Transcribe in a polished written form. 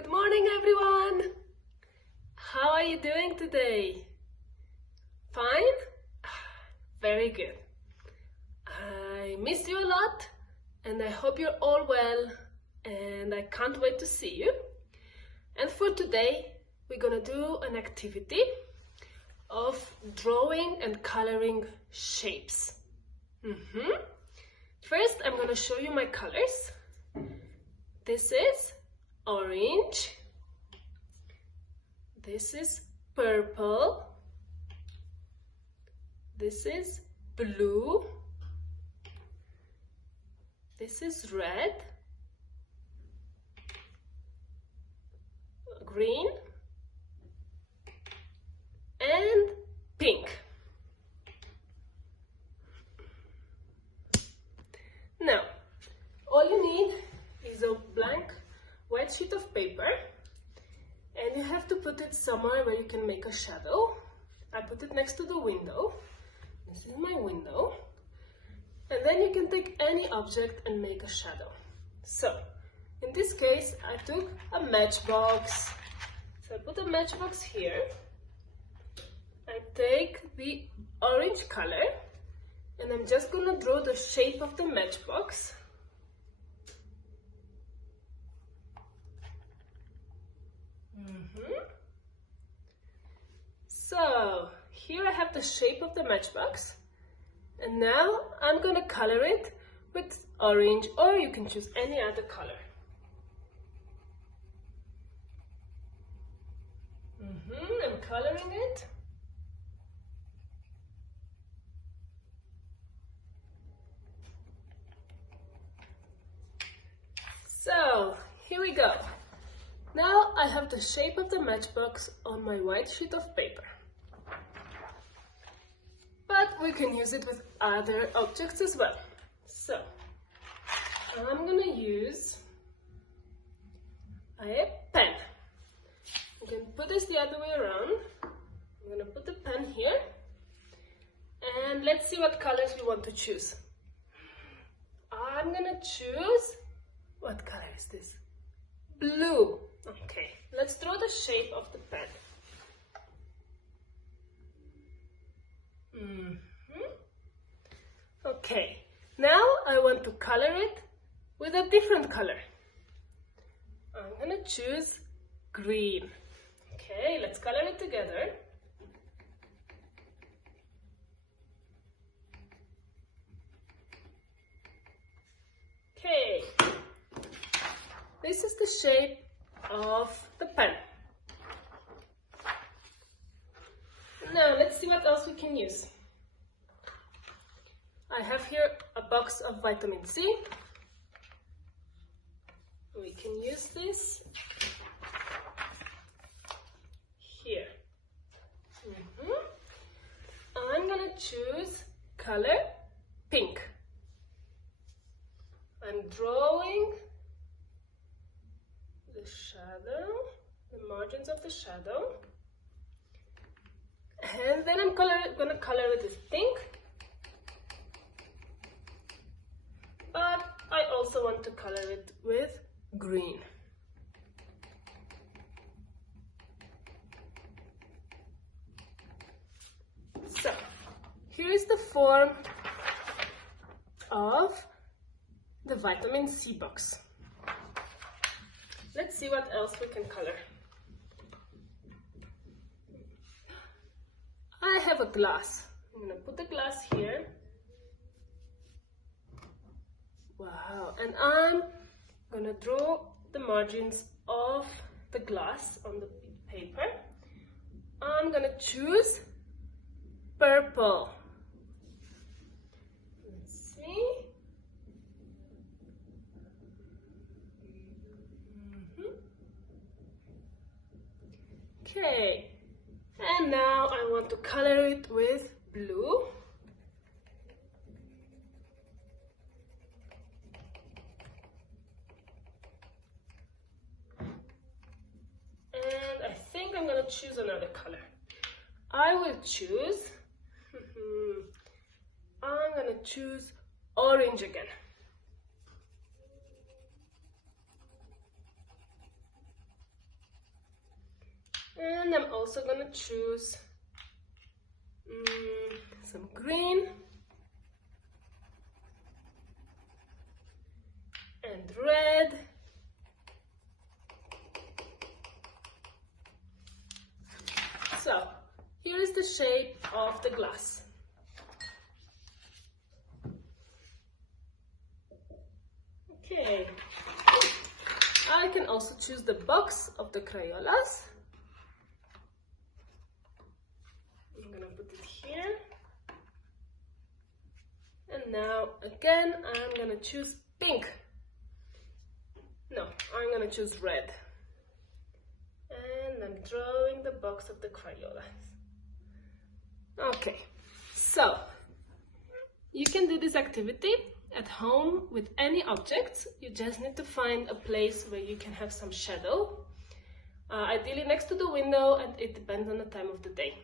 Good morning, everyone! How are you doing today? Fine? Very good. I miss you a lot and I hope you're all well and I can't wait to see you. And for today, we're gonna do an activity of drawing and coloring shapes. First, I'm gonna show you my colors. This is orange, this is purple, this is blue, this is red, green, and pink. Now, all you need is a blank white sheet of paper, and you have to put it somewhere where you can make a shadow. I put it next to the window. This is my window. And then you can take any object and make a shadow. So, in this case, I took a matchbox. So I put a matchbox here. I take the orange color, and I'm just gonna draw the shape of the matchbox. So here I have the shape of the matchbox, and now I'm gonna color it with orange, or you can choose any other color. I'm coloring it. So here we go. Now I have the shape of the matchbox on my white sheet of paper. But we can use it with other objects as well. So I'm gonna use a pen. You can put this the other way around. I'm gonna put the pen here. And let's see what colors we want to choose. I'm gonna choose, what color is this? Blue. Okay, let's draw the shape of the pen. Okay, now I want to color it with a different color. I'm gonna choose green. Okay, let's color it together. Okay, this is the shape of the pen. Now let's see what else we can use. I have here a box of vitamin C. We can use this here. I'm gonna choose color pink. I'm drawing the shadow, the margins of the shadow, and then I'm gonna color it with pink, but I also want to color it with green. So here is the form of the vitamin C box. Let's see what else we can color. I have a glass. I'm gonna put the glass here. Wow, and I'm gonna draw the margins of the glass on the paper. I'm gonna choose purple. Let's see. Okay, and now I want to color it with blue. And I think I'm gonna choose another color. I will choose, I'm gonna choose orange again. And I'm also gonna choose some green and red. So here is the shape of the glass. Okay, I can also choose the box of the Crayolas. I'm gonna put it here. And now again, I'm gonna choose pink. No, I'm gonna choose red. And I'm drawing the box of the Crayolas. Okay, so you can do this activity at home with any objects. You just need to find a place where you can have some shadow, ideally next to the window, and it depends on the time of the day.